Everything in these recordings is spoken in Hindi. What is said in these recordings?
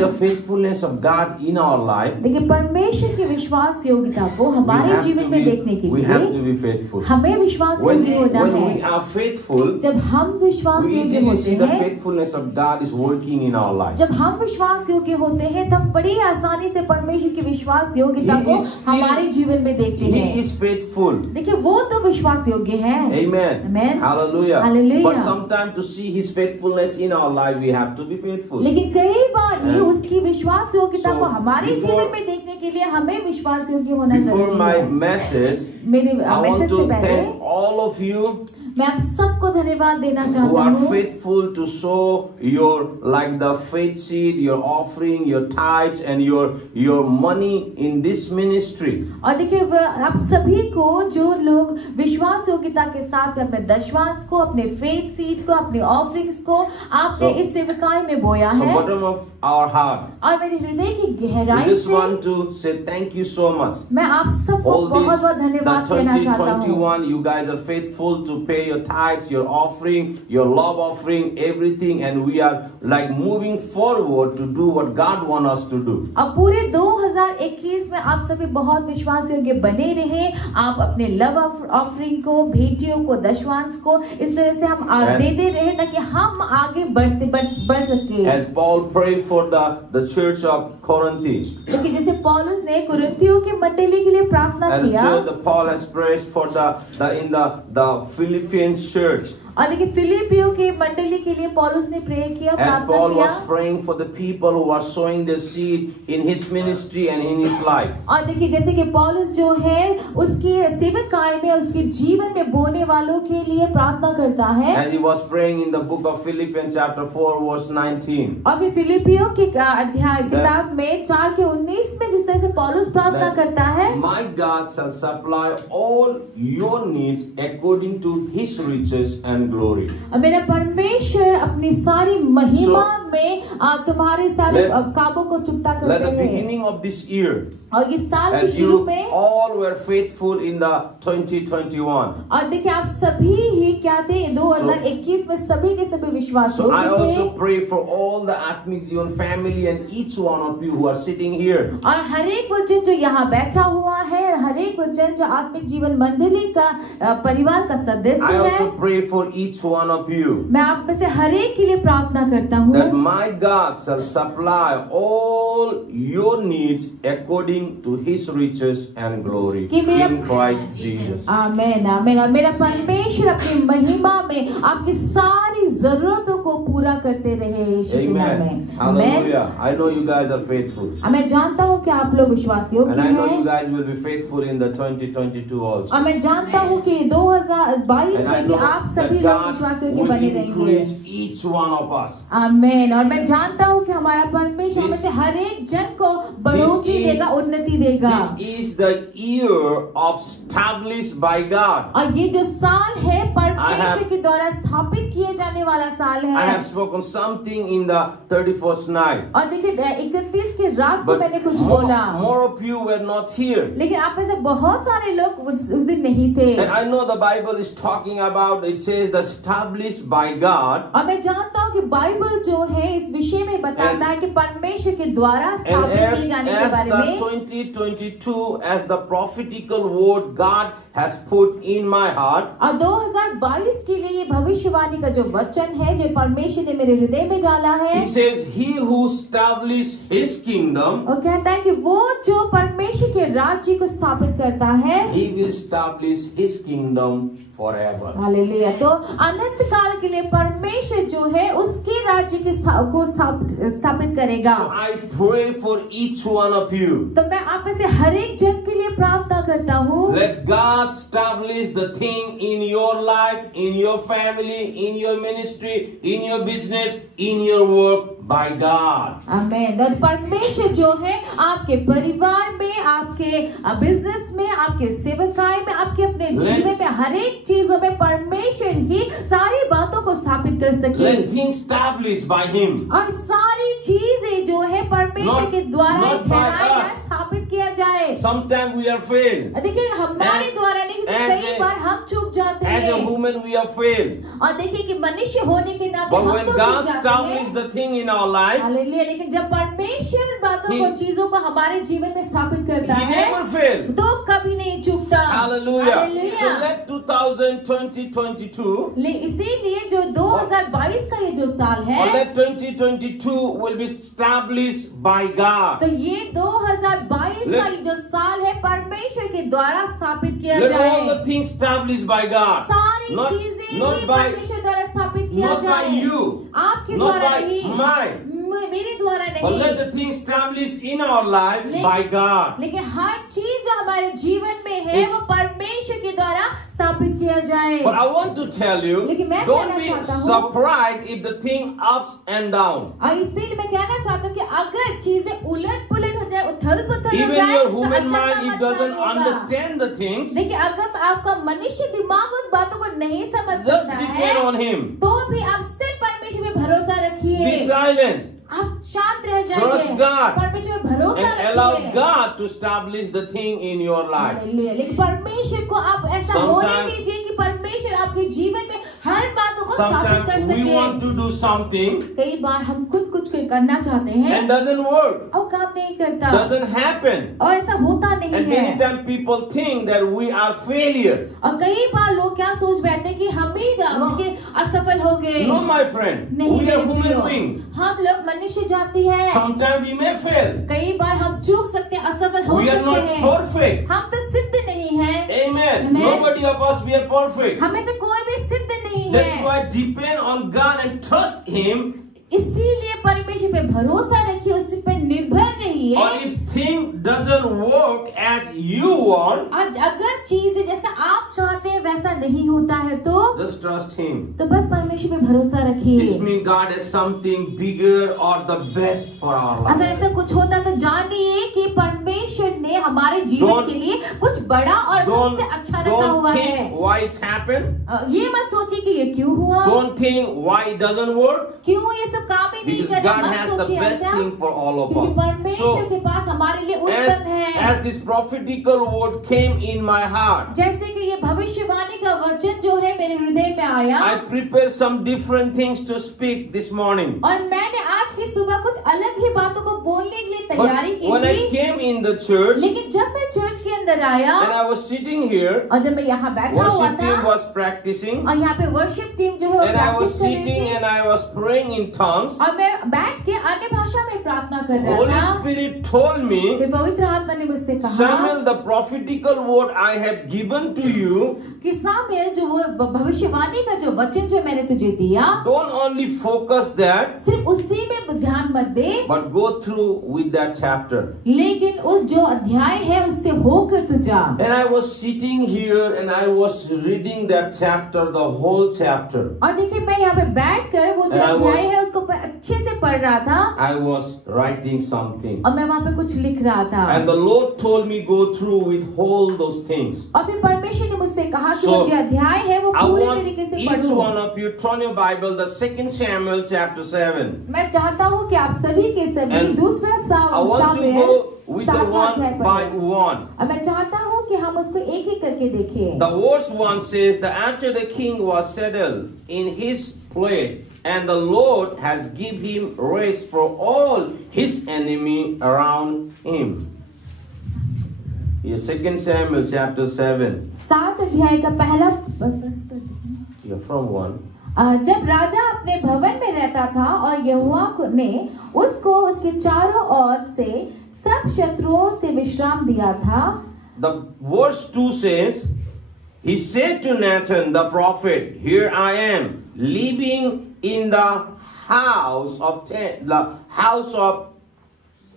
the faithfulness of God in our life, देखिए परमेश्वर की विश्वास योग्यता को हमारे जीवन में देखने के we have to लिए be faithful. हमें विश्वास When योग्य होना we है। are faithful, जब हम विश्वास we योग्य easily see होते the हैं, faithfulness of God is working in our life. जब हम विश्वास योग्य होते हैं तब बड़ी आसानी से परमेश्वर की विश्वास योग्यता को हमारे जीवन में देखते हैं। He is faithful. देखिए वो तो विश्वास योग्य है। Amen. Amen. Hallelujah. Hallelujah. But sometimes to see His faithfulness in our life, we have to be faithful. लेकिन कई बार ये उसकी विश्वास योग्यता को हमारे before- जीवन में देखने के लिए हमें विश्वास योग्य होना Before जरूरी my है। message, मेरे I want मैसेज to से पहले thank all of you मैं आप सबको धन्यवाद देना who चाहता are हूँ faithful to sow your like the faith seed, your offering, your tithes, and your money in this ministry. और देखिए आप सभी को जो लोग विश्वास योग्यता के साथ अपने दशवांश को, अपने फेथ सीड को, अपने ऑफरिंग्स को आपने इस सेवकाई में बोया So है bottom of our heart, और मेरे हृदय की we गहराई just से want to say thank you so much. मैं आप सबको All बहुत this, बहुत the धन्यवाद देना चाहता हूँ। 2021, you guys are faithful to pay your tithes, your offering, your love offering, everything, and we are like moving forward to do what God wants us to do. अब पूरे 2021 में आप सभी बहुत विश्वास योग्य बने रहे। आप अपने लव ऑफरिंग को, भेंटियों को, दशवांश को इस तरह से हम देते रहे ताकि हम आगे बढ़ सके। As Paul prayed for the church of Corinth, लेकिन जैसे पौलुस ने कुरिन्थियों की मंडली के लिए प्रार्थना and किया so the Paul has prayed for the Philippian church. और देखिए फिलिपियों की मंडली के लिए पौलुस ने प्रे किया, As प्रार्थना Paul किया। was praying for the people who are sowing their seed in his ministry and in his life. और देखिए जैसे कि पौलुस जो है उसकी सेवकाई में, उसके जीवन में बोने वालों के लिए प्रार्थना करता है। And he was praying in the book of Philippians chapter 4 verse 19. और फिर फिलिपियों की अध्याय किताब में 4:19 में जिस तरह से पौलुस प्रार्थना करता है, My God shall supply all your needs according to his riches and glory. मेरा परमेश्वर अपनी सारी महिमा में तुम्हारे सारे कामों को चुकता Let करते the हैं। beginning of this year, और इस साल के as शुरू you में all were faithful in the 2021. और देखिए आप सभी ही क्या थे 2021 में सभी के सभी विश्वास So I योग्य also थे। pray for all the Atmic Zion family and each one of you who are sitting here. और हर एक वचन जो यहाँ बैठा हुआ है, हर एक वचन जो आत्मिक जीवन मंडली का परिवार का I सदस्य also है, pray for each one of you मैं आप में से हर एक के लिए प्रार्थना करता हूँ that my God shall supply all your needs according to his riches and glory कि मेरा in Christ Jesus. आमीन आमीन। मेरा परमेश्वर अपनी महिमा में आपकी सारी जरूरतों को पूरा करते रहे यीशु के नाम Amen. में। Hallelujah. I know you guys are faithful. मैं जानता हूँ कि आप लोग विश्वास योग्य And I know you हैं guys will be faithful in the 2022 also. और मैं जानता हूँ कि 2022 And I में भी know आप सभी that लोग God विश्वास योग्य will बने रहेंगे। increase each one of us. आमीन। और मैं जानता हूँ कि हमारा परमेश्वर हमें से हर एक जन को बढ़ोतरी देगा, उन्नति देगा। This is the year of established by God. और ये जो साल है परमेश्वर के द्वारा स्थापित किए जाने वाला साल I है। have spoken something in the 31st night. और देखिए 31 की रात को But मैंने कुछ बोला, more of you were not here. लेकिन आप में से बहुत सारे लोग उस दिन नहीं थे। And I know the Bible is talking about, it says the established by God. और मैं जानता हूँ कि बाइबल जो है इस विषय में बताता है कि परमेश्वर के द्वारा And स्थापित किए जाने के as बारे the में। 2022, as the prophetical word God has put in my heart, और 2022 के लिए ये भविष्यवाणी का जो वचन है जो परमेश्वर ने मेरे हृदय में डाला है, he says, he who established his kingdom, और कहता है कि वो जो परमेश्वर के राज्य को स्थापित करता है, he will establish his kingdom forever. Hallelujah. तो अनंत काल के लिए परमेश्वर जो है उसके राज्य को स्थापित करेगा। So I pray for each one of you. तो मैं आप में से हर एक जन के लिए प्रार्थना करता हूँ, Let God establish the thing in your life, in your family, in your ministry, in your business, in your work by God. आमीन। और परमेश्वर जो है आपके परिवार में, आपके बिजनेस में, आपके सेवकाई में, आपके अपने जीवन में हर एक चीजों में परमेश्वर ही सारी बातों को स्थापित कर सके। Let things established by Him. और सारी चीजें जो है परमेश्वर के द्वारा not by us. स्थापित किया जाए। Sometimes we are failed. देखिए हमारे As- द्वारा नहीं, कई बार हम चूक जाते As a हैं। human, we are failed. और देखिए कि मनुष्य होने के नाते But हम when तो God चूक जाते establishes हैं। the thing in our life, hallelujah, लेकिन जब परमेश्वर बातों He- को, चीजों को हमारे जीवन में स्थापित करता He है, never failed. तो कभी नहीं चूकता। Hallelujah. So hallelujah. let 2022 इसीलिए जो 2022 का ये जो साल है, or let 2022 will be established by God. तो ये 2022 का Let- ये जो साल है परमेश्वर के द्वारा स्थापित किया Let all जाए। the things established by God. सारी Not, चीजें not ही by, परमेश्वर द्वारा स्थापित किया not by जाए। you, आपके not द्वारा by नहीं, mine. मेरे द्वारा But let नहीं, the things established in our life ले- by God. लेकिन हर चीज जो हमारे जीवन में है Is- वो परमेश्वर के द्वारा स्थापित किया जाए। But I want to tell you, लेकिन मैं don't कहना be चाहता हूँ- surprised if the thing ups and down. और इसलिए मैं कहना चाहता हूँ कि अगर चीजें उलट पुलट हो जाए, उथल पुथल हो Even जाए, your तो human अचंभा mind, it मत doesn't मानिएगा। understand the things, देखिए अगर आपका मनुष्य दिमाग उन बातों को नहीं समझ just सकता depend है, on Him. तो भी आप सिर्फ परमेश्वर में भरोसा Be रखिए। silent आप शांत रह Trust जाइए, God परमेश्वर में भरोसा and allow रखिए। God to establish the thing in your life. Hallelujah. लेकिन परमेश्वर को आप ऐसा होने Sometimes- दीजिए कि परमेश्वर आपके जीवन में हर बातों को स्थापित कर Sometimes we want सके। to do something कई बार हम खुद कुछ करना चाहते हैं and doesn't work, और काम नहीं करता, doesn't happen. और ऐसा होता नहीं And है। many times people think that we are failure. और कई बार लोग क्या सोच बैठते हैं कि हम ही उनके असफल हो गए। No, my friend, नहीं we are मेरे human प्रियो, being. हम लोग मनुष्य जाति है। Sometimes we may fail. कई बार हम चूक सकते हैं, असफल हो We are सकते not हैं। perfect. हम तो सिद्ध नहीं है। Amen. Amen. Nobody of us we are perfect. हमें से कोई भी सिद्ध नहीं That's है। why depend on God and trust Him. इसीलिए परमेश्वर पे भरोसा रखिए, उस पे निर्भर रहिए। Or if thing doesn't work as you want, और अगर चीजें जैसा आप चाहते हैं वैसा नहीं होता है तो just trust Him. तो बस परमेश्वर पे भरोसा This रखिए। means God has something bigger or the best for our अगर life. ऐसा कुछ होता तो जानिए कि परमेश्वर ने हमारे जीवन Don't- के लिए कुछ बड़ा और सबसे अच्छा रखा Don't हुआ है। think why it's happened. ये मत सोचिए कि ये क्यों हुआ, Don't think why it doesn't work. क्यों ये सब काम ही नहीं Because कर रहा, God मत has the सोचिए best ऐसा, thing for all of क्योंकि us. परमेश्वर So, के पास हमारे लिए उत्तम है। as this prophetical word came in my heart, जैसे कि ये भविष्यवाणी का वचन जो है मेरे हृदय में आया, I prepared some different things to speak this morning. और मैंने आज की सुबह कुछ अलग ही बातों को बोलने के लिए But तैयारी की when I थी। came in the church लेकिन जब मैं चर्च के अंदर आया and I was sitting here, और जब मैं यहाँ बैठा हुआ worship team था was practicing, और यहाँ पे वर्शिप टीम जो है वो and I was प्रैक्टिस कर रही sitting थी, and I was praying in tongues. और मैं बैठ के अन्य भाषा में प्रार्थना कर रहा Holy था। Spirit told me, फिर पवित्र आत्मा ने मुझसे कहा Samuel, the prophetical word I have given to you, कि सामुएल जो वो भविष्यवाणी का जो वचन जो मैंने तुझे दिया, don't only focus that, सिर्फ उसी में ध्यान मत दे, but go through with that chapter. लेकिन उस जो अध्याय है उससे होकर तू जा। And I was sitting here and I was reading that chapter, the whole chapter. और देखिए मैं यहाँ पे बैठकर वो जो And I was- अध्याय है उसको अच्छे से पढ़ रहा था I was writing something. और मैं वहाँ पे कुछ लिख रहा था। And the Lord told me go through with all those things. और फिर परमेश्वर ने मुझसे कहा कि So, वो जो अध्याय है वो I पूरी want तरीके से each पढ़ो। one of you turn your Bible, the 2 Samuel chapter 7. मैं चाहता हूँ कि आप सभी के सभी And दूसरा I want to Samuel go with the 7वां one अध्याय by पढ़ें। one. और मैं चाहता हूँ कि हम उसको एक एक करके देखें। The verse 1 says that after the king was settled in his place, and the Lord has given him rest from all his enemy around him. Here, 2 Samuel chapter 7. 7 अध्याय का पहला Yeah, from 1. जब राजा अपने भवन में रहता था और यहोवा ने उसको उसके चारों ओर से सब शत्रुओं से विश्राम दिया था। The verse 2 says, he said to Nathan the prophet, here I am living in the house of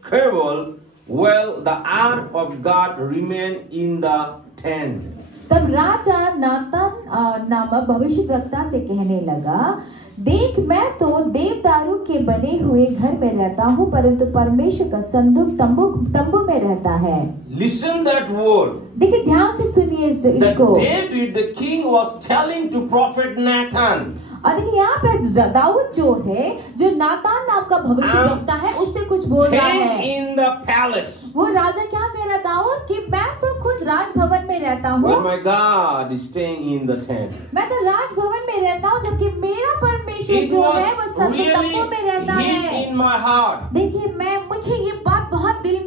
Carmel, while the ark of God remained in the tent. तब राजा नातान नामक भविष्यवक्ता से कहने लगा, देख मैं तो देवदारू के बने हुए घर में रहता हूँ, परंतु परमेश्वर का संदूक तंबू में रहता है। Listen that word. देखिए ध्यान से सुनिए That इसको। David the king was telling to prophet Nathan, और देखिए यहाँ पे दाऊद जो है, जो नातान नाम का भविष्यवक्ता है, उससे कुछ बोल रहा came है। in the palace. वो राजा क्या कह रहा था दाऊद कि मैं तो खुद राजभवन में रहता हूँ, where my God is staying in the tent. मैं तो राजभवन में रहता हूँ, जबकि मेरा परमेश्वर It जो was है वो स्वर्ग तंबू में रहता really है। hit in my heart. देखिए मुझे ये बात बहुत दिल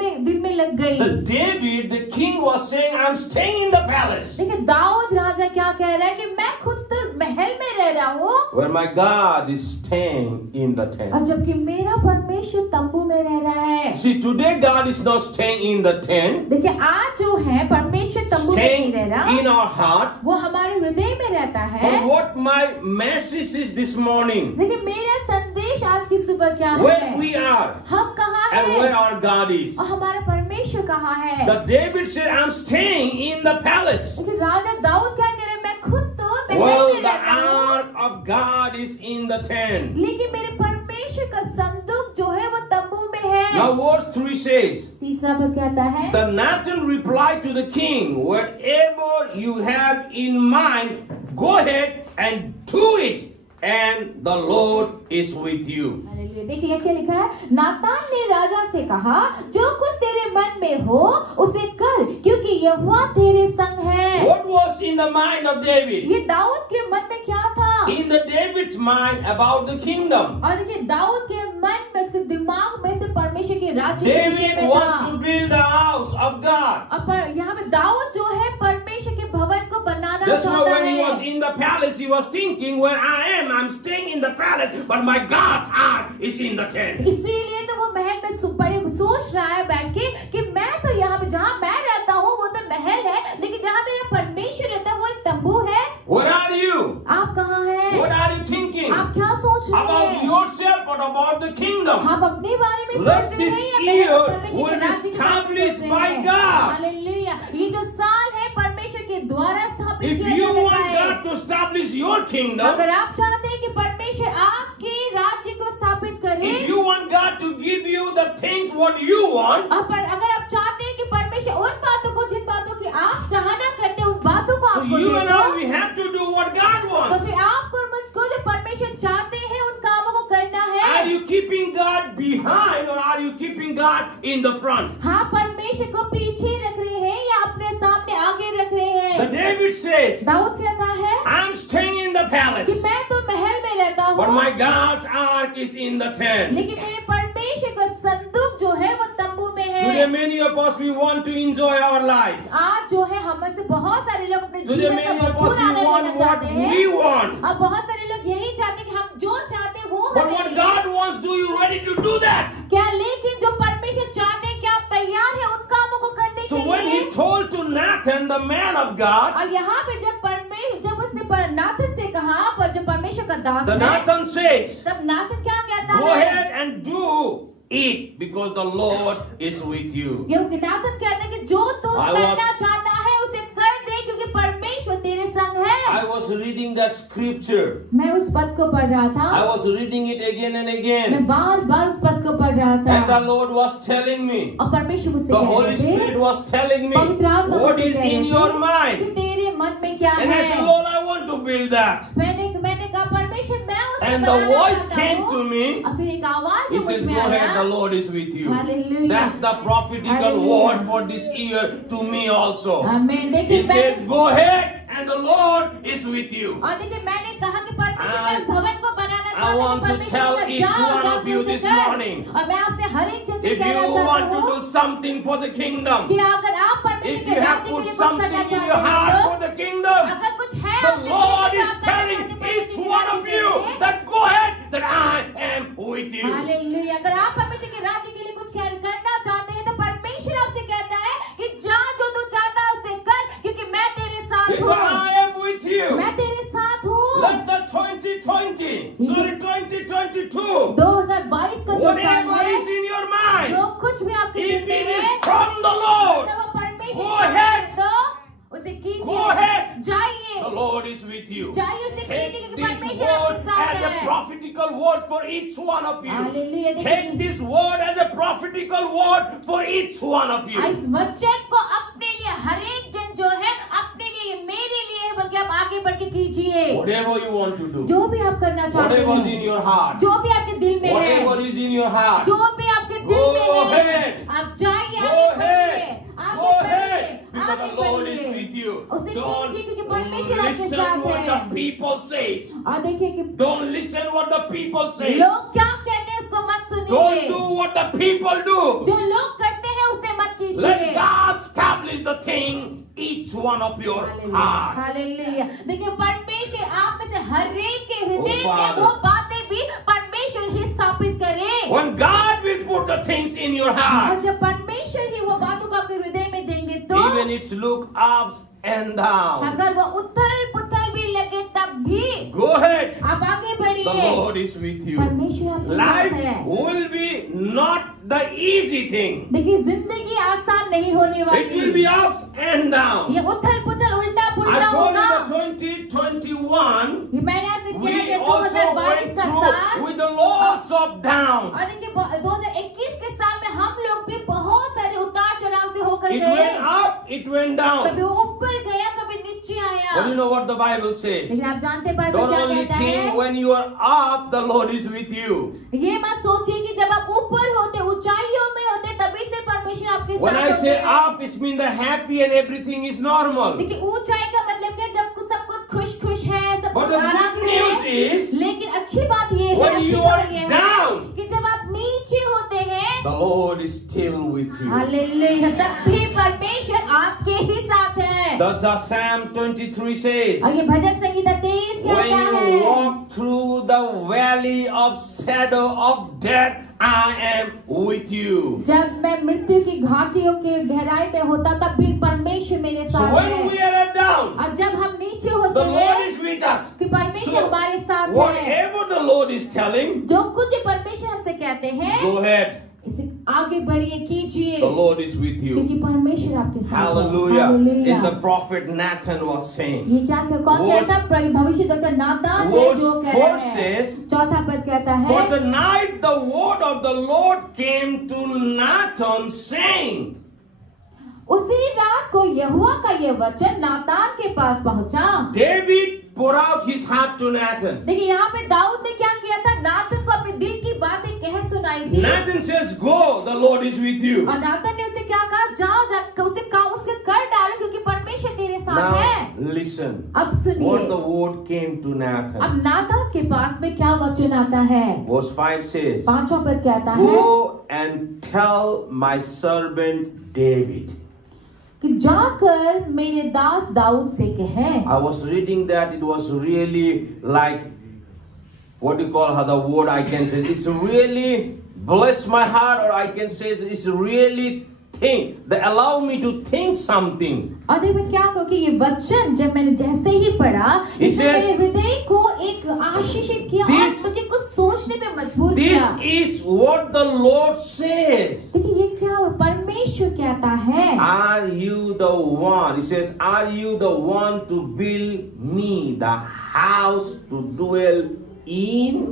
में लग गई। The David, the king, was saying, I'm staying in the palace, देखिए दाऊद राजा क्या कह रहा है कि मैं खुद तो महल में रह रहा हूँ, where my God is staying in the और tent. जबकि मेरा परमेश्वर तंबू में रह रहा है। See, today God is not staying in the tent, देखिए आज जो है परमेश्वर तंबू में नहीं staying रह रहा, in our heart. वो हमारे हृदय में रहता है। But what my message is this morning, देखिए मेरा संदेश आज की सुबह क्या where है, we are हम कहाँ and where हैं our God is. और हमारा परमेश्वर कहाँ है। The David said, I'm staying in the palace. लेकिन राजा दाऊद क्या कह रहे हैं, मैं खुद तो महल Well, में the रहता हूँ, ark of God is in the tent. लेकिन मेरे परमेश्वर का संदूक जो है वो तंबू में है। Now verse 3 says, तीसरा पद कहता है, the Nathan replied to the king, whatever you have in mind, go ahead and do it, and the Lord is with you. Hallelujah. देखिए क्या लिखा है, नातान ने राजा से कहा, जो कुछ तेरे मन में हो उसे कर, क्योंकि यहोवा तेरे संग है। What was in the mind of David? ये दाऊद के मन में क्या था? In the David's mind about the kingdom. और देखिए दाऊद के मन में, उसके दिमाग में से परमेश्वर के राज्य के विषय David में wants था। to build the house of God. अब यहाँ पे दाऊद जो है परमेश्वर के भवन को बनाना That's why चाहता when he was है। in the palace, he was thinking, where I am, I'm staying in the palace, but my God's heart is in the tent. इसीलिए तो वो महल में सोच रहा है बैठ के कि मैं तो यहाँ पे जहाँ मैं रहता हूँ वो तो महल है, लेकिन जहाँ मेरा परमेश्वर रहता है वो एक तंबू है। Where are you? आप कहाँ हैं? What are you thinking? आप क्या सोच रहे About हैं? yourself or about the kingdom? आप अपने बारे में Let सोच रहे this हैं या year परमेश्वर के will be राज्य के बारे में established सोच by रहे हैं? God. हालेलुया। ये जो साल है परमेश्वर के द्वारा स्थापित If किया you जाता want है। God to establish your kingdom, अगर आप चाहते हैं कि परमेश्वर आपके राज्य को स्थापित करे, if you want God to give you the things what you want, अगर आप चाहते हैं कि परमेश्वर उन बातों को, जिन बातों की आप चाहना करते हैं, उन बातों को so आपको you दे and दो, I, we have to do what God तो wants. फिर आपको और मुझको जो परमेश्वर चाहते हैं उन कामों को करना है। Are you keeping God behind or are you keeping God in the front? हाँ, परमेश्वर को पीछे रख रहे हैं या अपने सामने आगे रख रहे The हैं। David says, दाऊद कहता है I'm staying in the कि palace, मैं तो महल में रहता but हूँ, my God's ark is in the tent. लेकिन मेरे परमेश्वर का संदूक जो है वो तंबू में Today है। many of us, we want to enjoy our life. आज जो है हम में से बहुत सारे लोग अपने Today जीवन का many of भरपूर us, we आनंद want लेना what चाहते हैं। we want. अब बहुत सारे लोग यही चाहते हैं कि हम जो चाहते हैं वो But हमें what मिले। God wants, do you ready to do that? क्या लेकिन जो परमेश्वर चाहते हैं, क्या आप तैयार हैं उन कामों को करने So के when लिए? he told to Nathan, the man of God, और यहाँ पे जब उसने नाथन से कहा, पर जब परमेश्वर का दास the है, Nathan says, तब नाथन क्या कहता go है? ahead and do it because the Lord is with you. क्योंकि नाथन कहता है कि जो तू I was- करना चाहता है उसे कर दे, क्योंकि परमेश्वर तेरे संग है। I was reading that scripture. मैं उस पद को पढ़ रहा था, I was reading it again and मैं again. बार बार उस पद को पढ़ रहा And the था, Lord was telling me, और परमेश्वर मुझसे the कह Holy रहे Spirit थे, was telling me पवित्र आत्मा what मुझसे is कह रहे in थे your कि mind. तेरे मन में क्या And I है। said, Lord, I want to build that. मैंने कहा परमेश्वर मैं उसको And the बनाना voice चाहता came हूँ। to me. और फिर एक आवाज He जो मुझ says, में go ahead, the आया, Lord is with you. Hallelujah. That's the prophetical Hallelujah. word for this year to me also. आमीन। He देखिए says, मैं go ahead, and the Lord is with you. और देखिए मैंने कहा कि परमेश्वर मैं उस भवन को बनाना I चाहता हूँ, want to परमेश्वर tell का each जाओ, one जाओ of you उसे this कर। morning, और मैं आपसे हर एक चीज if you कहना want चाहता to हूँ do something for the kingdom, कि अगर आप परमेश्वर if के you have राज्य के put लिए कुछ something करना in your चाहते heart हैं, for the kingdom, अगर कुछ है the आपके Lord दिल में is आप करना telling चाहते हैं each परमेश्वर के one राज्य of के you लिए, that go ahead, that I am with you. Hallelujah. अगर आप परमेश्वर के राज्य के लिए कुछ करना चाहते हैं तो परमेश्वर आपसे कहता है कि जा, जो तू चाहता है उसे कर, क्योंकि मैं तेरे साथ He said, हूँ, I am with you. मैं तेरे साथ हूँ। Let the 2022, 2022 का जो साल whatever है, is in your mind, जो कुछ भी आपके if दिल it में is है, from the Lord, जब वो परमेश्वर go की ahead. तरफ तो उसे कीजिए, Go ahead. जाइए, the Lord is with you. जाइए उसे कीजिए, Take क्योंकि this परमेश्वर word आपके साथ as a है। prophetical word for each one of you. Hallelujah. Take देखिए, this word as a prophetical word for each one of you. इस वचन को अपने लिए, हर एक जन जो है अपने लिए, मेरे लिए है, बल्कि आप आगे बढ़ के कीजिए, Whatever you want to do, जो भी आप करना चाहते whatever is हैं, in your heart, जो भी आपके दिल में है, whatever is in your heart, जो भी आपके दिल Go में है, ahead. आप जाइए, Go आगे ahead. बढ़िए, आगे Go people says. और देखिए कि Don't listen what the people say. लोग क्या कहते हैं उसको मत Don't सुनिए, do what the people do. जो लोग करते हैं उसे मत Let कीजिए। God establish the thing, each one of your heart. Hallelujah. देखिए परमेश्वर आप में से हर एक के हृदय Oh, में Father. वो बातें भी परमेश्वर ही स्थापित करे। When God will put the things in your heart, और जब परमेश्वर ही वो बातों को आपके हृदय में देंगे तो even it's look ups and down. अगर वो उथल पुथल भी लगे तब भी Go ahead. आप आगे The बढ़िए। Lord is with you. परमेश्वर आपके Life साथ है। will be not the easy thing. देखिए जिंदगी आसान नहीं होने It will वाली, be ups and downs. ये उथल पुथल उल्टा पुल्टा I told you होगा। that 2021 ये मैंने आपसे we कहा कि also 2022 went का through साल with the lots of down. और देखिए 2021 के साल में हम लोग भी बहुत सारे उतार चढ़ाव से होकर It गए। went up, it went down. कभी वो ऊपर गया, कभी नीचे आया। But you know what the Bible says? लेकिन आप जानते हैं बाइबल Don't क्या only कहता think है? when you are up, the Lord is with you. ये मत सोचिए कि जब आप ऊपर होते, ऊंचाइयों में होते, तभी से परमेश्वर आपके When साथ I होते say हैं। up, it means the happy and everything is normal. देखिए ऊंचाई का मतलब क्या? जब सब कुछ खुश खुश है, सब But कुछ the आराम good से news है। is, लेकिन अच्छी बात ये है, when अच्छी you खबर are ये है down, कि जब आप नीचे होते हैं, the Lord is still with you. Hallelujah, तब भी परमेश्वर आपके ही साथ है। That's what Psalm 23 says. और ये भजन संगीता 23 When कहता you है, walk through the valley of shadow of death, I am with you. जब मैं मृत्यु की घाटियों के गहराई में होता तब भी परमेश्वर मेरे So साथ when है। we are down, और जब हम नीचे the होते Lord हैं is with us. कि परमेश्वर So हमारे साथ है। whatever the Lord is telling, जो कुछ परमेश्वर हमसे कहते हैं go ahead. इसे आगे बढ़िए कीजिए, The Lord is with you. क्योंकि परमेश्वर आपके साथ है। Hallelujah. Hallelujah. Is the prophet Nathan was saying. ये क्या कौन Verse- कहता है? भविष्य डॉक्टर नातान है Verse जो कह 4 रहा है। says, चौथा पद कहता है, For the night the word of the Lord came to Nathan saying, उसी रात को यहोवा का ये वचन नातान के पास पहुंचा। David poured out his heart to Nathan. देखिए यहाँ पे दाऊद ने क्या किया था? नातन को अपने दिल की बातें कह सुनाई थी। Nathan says, Go, the Lord is with you. और नातन ने उसे क्या कहा? जाओ जाकर उसे कर डालो क्योंकि परमेश्वर तेरे साथ है। Now listen. अब What the सुनिए, word came to Nathan. अब नातान के पास में क्या वचन आता है? Verse 5 says, पांचवा पद कहता है Go and tell my servant David. कि जाकर मेरे दास दाऊद से कहे। I was reading that, it was really like, what do you call how the word I can say? It's really bless my heart, or I can say it's really think, they allow me to think something. और देखिए मैं क्या कहूँ कि ये वचन जब मैंने जैसे ही पढ़ा, इसने मेरे हृदय को एक आशीषित किया और मुझे कुछ सोचने पे मजबूर किया। This is what the Lord says. देखिए ये क्या परमेश्वर कहता है? Are you the one? He says, are you the one to build me the house to dwell in?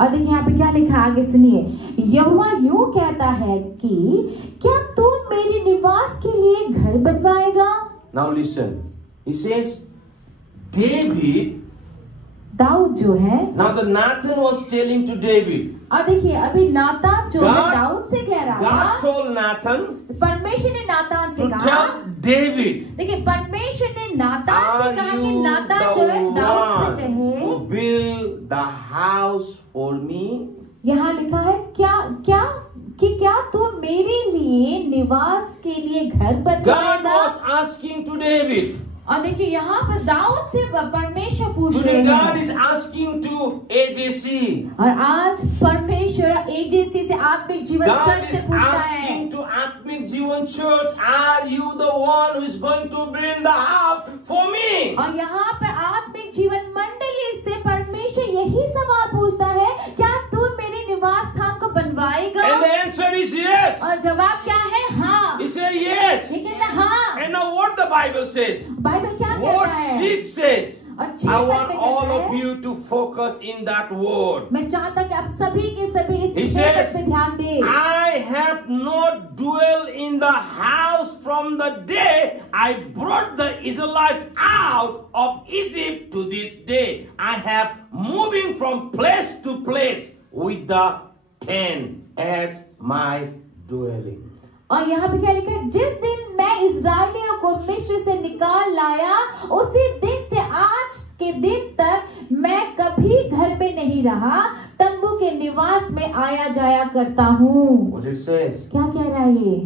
और देखिए यहाँ पे क्या लिखा, आगे सुनिए। यहोवा यूं कहता है कि क्या तू मेरे निवास के लिए घर बनवाएगा? Now listen. He says, David. Dawood जो है, Now the Nathan was telling to David. और देखिए अभी नातान जो है दाऊद से कह रहा God था। told Nathan परमेश्वर ने नातान से to कहा, tell David, देखिए परमेश्वर ने नातान से are कहा कि you नातान जो है the दाऊद से one कहे, to build the house for me? यहाँ लिखा है क्या तू मेरे लिए निवास के लिए घर God बनवाएगा? was asking to David. और देखिए यहाँ पर दाऊद से परमेश्वर पूछ रहे Today God हैं, is asking to AJC. और आज परमेश्वर एजेंसी से आत्मिक जीवन God चर्च से is पूछता है, asking to Atmic Jivan Church, are you the one who is going to build the house for me? और यहाँ पर आत्मिक जीवन मंडली से परमेश्वर यही सवाल पूछता है, क्या तू मेरे निवास स्थान को बनवाएगा? And the answer is yes. और जवाब क्या है? हाँ। He said yes. ये कहता है हाँ। And now what the Bible says? Bible क्या कहता Verse है? 6 says, और छह I पद want में all कहता of है, you to focus in that word. मैं चाहता हूं कि आप सभी के सभी He इस छह पद says, पे ध्यान दें। I have not dwelt in the house from the day I brought the Israelites out of Egypt to this day. I have moving from place to place with the tent as my dwelling. और यहाँ पे क्या लिखा है, जिस दिन मैं इस्राएलियों को मिस्र से निकाल लाया उसी दिन से आज के दिन तक मैं कभी घर में नहीं रहा, तंबू के निवास में आया जाया करता हूँ। What it says? क्या कह रहा है ये?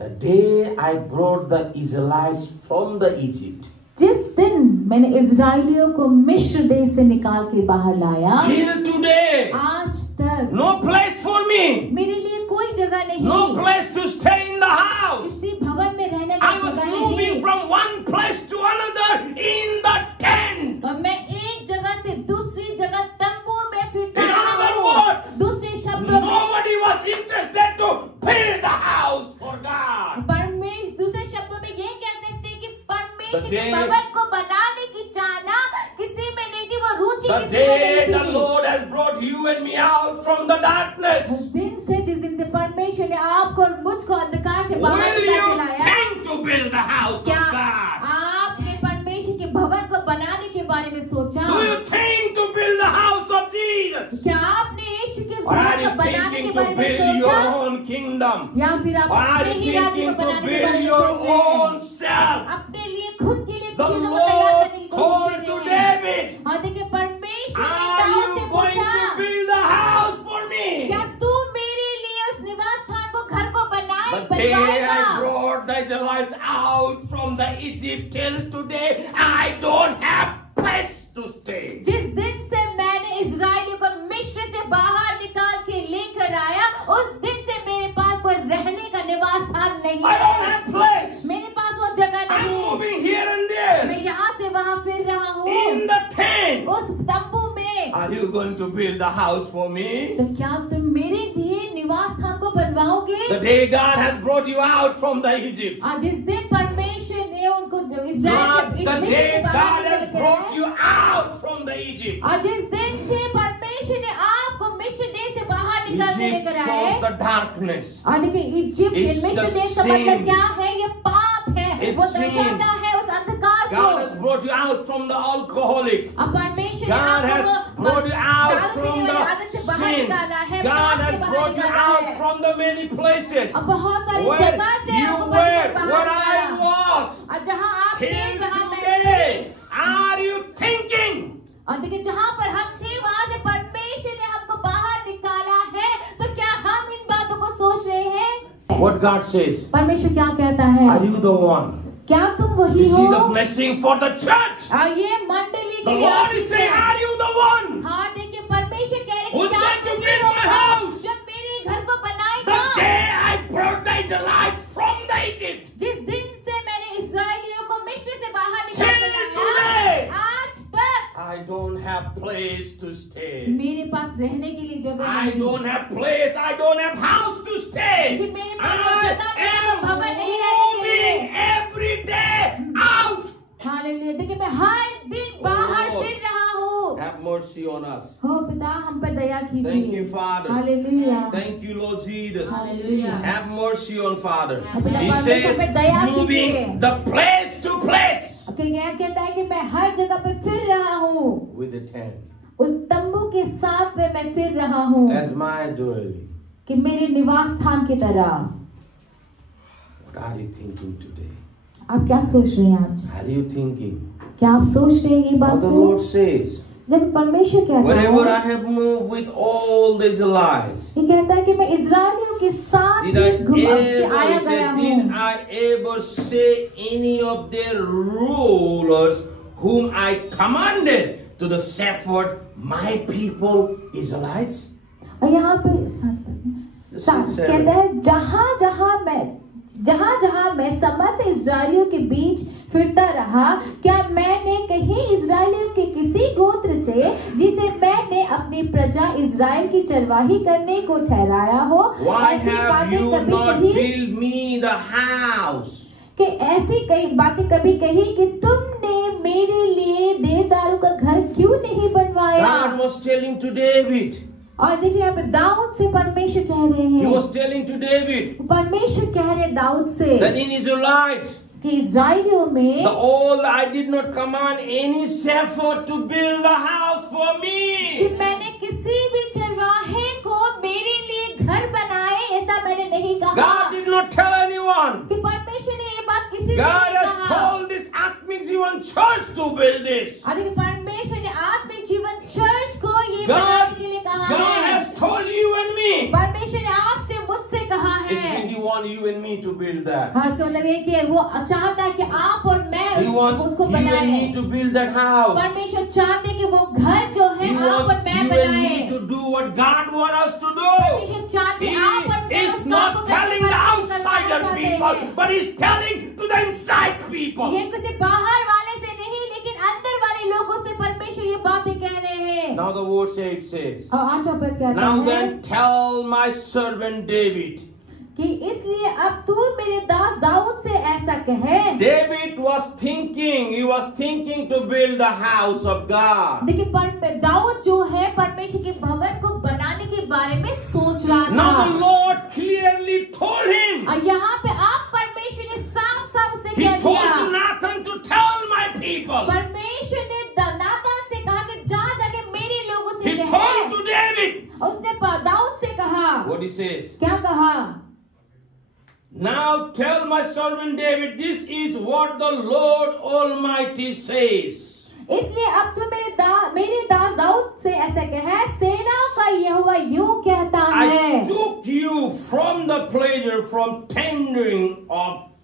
The day I brought the Israelites from the Egypt, जिस दिन मैंने इस्राएलियों को मिस्र देश से निकाल के बाहर लाया, till today, आज तक no place for me, मेरे लिए कोई जगह नहीं, no place to stay in the house. किसी भवन में रहने का I was जगह moving नहीं, from one place to another in the tent. और मैं एक जगह से दूसरी जगह तंबू में फिरता In another रहा। word, दूसरे शब्दों में nobody was interested to build the house for God. दूसरे शब्दों में ये कह सकते हैं कि परमेश्वर The के day- भवन को बनाने की चाहना किसी में नहीं थी, वो रुचि The किसी में day नहीं the थी। Lord has brought you and me out from the darkness, उस दिन से, जिस दिन से परमेश्वर ने आपको और मुझको अंधकार से बाहर will निकाल you के लाया, think to build the house of क्या God? आपने परमेश्वर के भवन को बनाने के बारे में सोचा? Do you think to build the house of Jesus? क्या आपने यीशु के Or are भवन you को बनाने thinking के to बारे में build your सोचा? own kingdom? या फिर आप Or are अपने you ही राज्य thinking को to बनाने के बारे build में your सोच रहे हैं? own self? अपने लिए खुद के लिए The चीजों को तैयार Lord करने की told कोशिश to कर रहे हैं। David, और देखिए परमेश्वर ने are दाऊद you से going पूछा, to build a house for me? क्या तू मेरे लिए उस निवास स्थान को, घर को The day I बनवाएगा? brought the Israelites out from the Egypt till today, I don't have place to stay. जिस दिन से मैंने इस्राएलियों को मिस्र से बाहर निकाल के लेकर आया, उस दिन से मेरे पास कोई रहने का निवास स्थान नहीं I don't है। have place. मेरे पास वो जगह I'm नहीं। moving here and there मैं यहाँ से वहाँ फिर रहा हूँ, in the tent. उस तंबू में। Are you going to build a house for me? तो क्या तुम मेरे लिए निवास स्थान को बनवाओगे? The day God has brought you out from the Egypt. आज जिस दिन परमेश्वर ने उनको जो Not इस्राएल the से मिस्र day से God बाहर has निकाल brought के you out from the Egypt. आज जिस दिन से परमेश्वर ने आपको मिस्र देश से बाहर निकाल के Egypt लेकर shows आए। the darkness. और देखिए इजिप्ट It's मिस्र the देश का मतलब sin. क्या है? ये पाप है। It's वो sin. दर्शाता है उस अंधकार को। God has brought you out from the alcoholic. अब परमेश्वर ने God has आपको brought you out दारू from पीने वाली आदत से the बाहर sin. निकाला है, God पाप has से बाहर brought you निकाला out है। from the many places अब बहुत सारी where जगह से you आपको were, परमेश्वर where बाहर I निकाला। was. और जहाँ आप थे, Till जहाँ मैं today, थी, are you thinking? और देखिए जहाँ पर हम थे वहाँ से परमेश्वर ने हमको बाहर निकाला है, तो क्या हम इन बातों को सोच रहे हैं? What God says? परमेश्वर क्या कहता है? Are you the one? क्या तुम वही You see the हो? blessing for the church. और ये मंडली The के लिए Lord is आशीष saying, है। are you the one? हाँ देखिए परमेश्वर कह रहे Who's कि क्या going to तुम build ये my होगा house? जब मेरे घर को The बनाएगा? day I brought the Israelites from the Egypt. जिस दिन से मैंने इस्राएलियों को मिस्र से बाहर Till निकाल के today. लाया, आज तक I don't have place to stay. मेरे पास रहने के लिए जगह I नहीं। don't have place. I don't have house to stay. कि मेरे पास वो I जगह नहीं है, am भवन नहीं रहने के लिए। moving every day out. Hallelujah. देखिए मैं हर दिन बाहर Lord. फिर रहा हूँ। Have mercy on us. हो पिता हम पर दया कीजिए। Thank you, Father. Hallelujah. Thank you, Lord Jesus. Hallelujah. Have mercy on Father. अपने He परमेश्वर says, पे दया moving कीजिए। the place to place क्या कहता है कि मैं हर जगह पे फिर रहा हूँ, with the tent उस तंबू के साथ में मैं फिर रहा हूँ as my dwelling. कि मेरे निवास स्थान की तरह। What are you thinking today? आप क्या सोच रहे हैं आज? Are you thinking? क्या आप सोच रहे हैं ये बात What the को? Lord says, जब परमेश्वर कहता wherever I है, have moved with all these lies, ये कहता है कि मैं इस्राएलियों के साथ did I भी घुमा के ever आया say, गया did हूँ। I ever say any of their rulers whom I commanded to the shepherd, my people Israelites? और यहाँ पे कहता है जहाँ जहाँ मैं समस्त इस्राएलियों के बीच फिरता रहा, क्या मैंने कहीं इस्राएलियों के किसी गोत्र से जिसे मैंने अपनी प्रजा इस्राएल की चरवाही करने को ठहराया हो, Why ऐसी have बातें you कभी not कही built me the house? कि ऐसी कई बातें कभी कही कि तुमने मेरे लिए देवदारों का घर क्यों नहीं बनवाया? God was telling to David. और देखिए यहाँ पे दाऊद से परमेश्वर कह रहे He हैं, was telling to David परमेश्वर कह रहे दाऊद से that in Israelites, कि इस्राएलियों में the old I did not command any shepherd to build a house for कि me. मैंने किसी भी चरवाहे को मेरे लिए घर बनाए ऐसा मैंने नहीं कहा। God did not tell anyone. कि परमेश्वर ने ये बात किसी से God नहीं has कहा। told this Atmic Jivan church to build this. अरे कि परमेश्वर ने आत्मिक जीवन चर्च को ये God, बनाने के लिए कहा God है। has told you and me. परमेश्वर ने आपसे मुझसे कहा It's है। He wants you and me to build that. हाँ, क्यों लगे कि वो चाहता है कि आप और मैं He wants उसको you and बनाए। me to build that house. परमेश्वर चाहते कि वो घर जो है He आप और wants मैं you and बनाए। me to do what God wants us to do. परमेश्वर चाहते He आप और मैं उस is काम not को telling करने the पर outsider करना people, चाहते हैं। but He's telling to the inside people. ये किसी बाहर वाले से नहीं, लेकिन अंदर वाले लोगों से परमेश्वर ये बातें कह रहे हैं। Now the word says, और 8वां पद कहता now है then tell my servant David. कि इसलिए अब तू मेरे दास दाऊद से ऐसा कहे। David was thinking to build the house of God. देखिए दाऊद जो है परमेश्वर के भवन को बनाने के बारे में सोच रहा था। Now the Lord clearly told him. और यहाँ पे आप परमेश्वर ने साफ साफ उसे He कह told दिया। Nathan to tell my people. परमेश्वर ने नातान से कहा कि जाके मेरे लोगों से He कहे। told to David. उसने दाऊद से कहा। What he says? क्या कहा? Now tell my servant David, this is what the Lord Almighty says. इसलिए अब तू मेरे दास दाऊद से ऐसा कहे, सेनाओं का यहोवा यूं कहता है। I took you from the pleasure from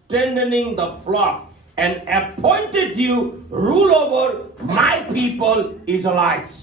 tending the flock and appointed you rule over my people Israelites.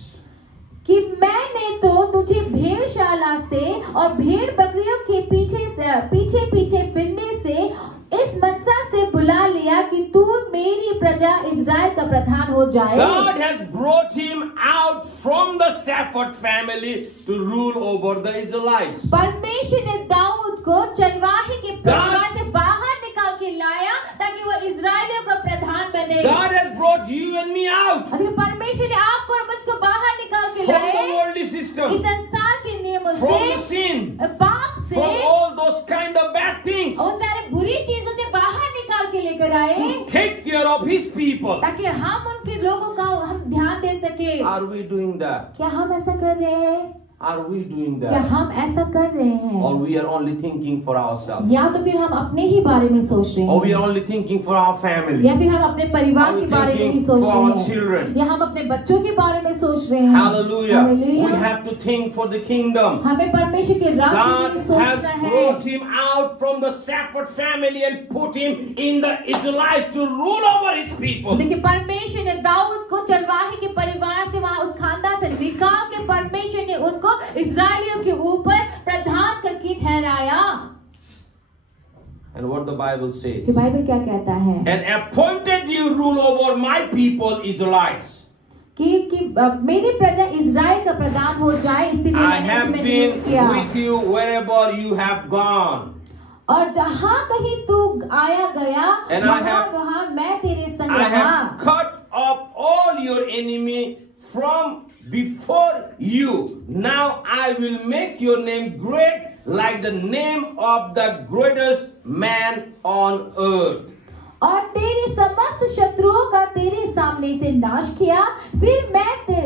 कि मैंने तो तुझे भेड़शाला से और भेड़ बकरियों के पीछे फिरने से इस मनसा से बुला लिया कि तू मेरी प्रजा इज़राइल का प्रधान हो जाए। God has brought him out from the Shaphat family to rule over the Israelites. परमेश्वर ने दाऊद को चरवाहे के परिवार से बाहर निकाल के लाया ताकि वो इज़राइलियों का प्रधान बने। God has brought you and me out और परमेश्वर ने आपको और मुझको बाहर निकाल के from the लाए worldly system, इस संसार के नियमों from the से, sin, पाप से, from all those kind of bad things, और सारे बुरी चीजों से बाहर निकाल के लेकर आए to take care of His people. ताकि हम उनके लोगों का हम ध्यान दे सके। Are we doing that? क्या हम ऐसा कर रहे हैं? Are we doing क्या that? हम ऐसा कर रहे हैं? Or we are only thinking for ourselves? या तो फिर हम अपने ही बारे में सोच रहे Or we हैं, are only thinking for our family? या फिर हम अपने परिवार Are we के बारे में ही thinking सोच for our रहे हैं, children? या हम अपने बच्चों के बारे में सोच रहे हैं। Hallelujah. We hallelujah. have to think for the kingdom. हमें परमेश्वर के राज्य के God लिए has सोचना है। brought him out from the Shaphat family and put him in the Israelites to rule over his people. देखिए परमेश्वर ने दाऊद को चरवाहे के परिवार से वहां उस खानदान से निकाल के परमेश्वर ने उनको इस्राएलियों के ऊपर प्रधान करके ठहराया। And what the Bible says? कि बाइबल क्या कहता है? And appointed you rule over my people Israelites. कि मेरी प्रजा इज़राइल का प्रधान हो जाए, इसीलिए I मैंने have तुम्हें been नियुक्त किया। with you wherever you have gone. और जहाँ कहीं तू आया गया, And I have- वहाँ मैं तेरे संग I रहा। have cut off all your enemy from before you. Now I will make your name great like the name of the greatest man on earth. और तेरे समस्त शत्रुओं का तेरे सामने से नाश किया, फिर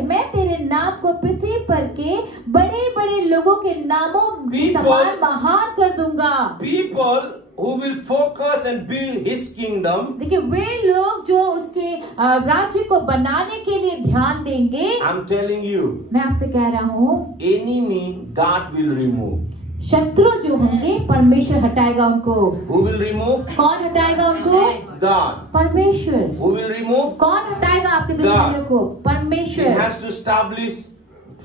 मैं तेरे नाम को पृथ्वी पर के बड़े बड़े लोगों के नामों के समान महान कर दूंगा। People who will focus and build His kingdom. देखिए वे लोग जो उसके राज्य को बनाने के लिए ध्यान देंगे, I'm telling you, मैं आपसे कह रहा हूँ, enemy God will remove. शत्रु जो होंगे परमेश्वर हटाएगा उनको। Who will remove? कौन हटाएगा उनको? God. परमेश्वर। Who will remove? कौन हटाएगा आपके दुश्मनों को? He परमेश्वर। has to establish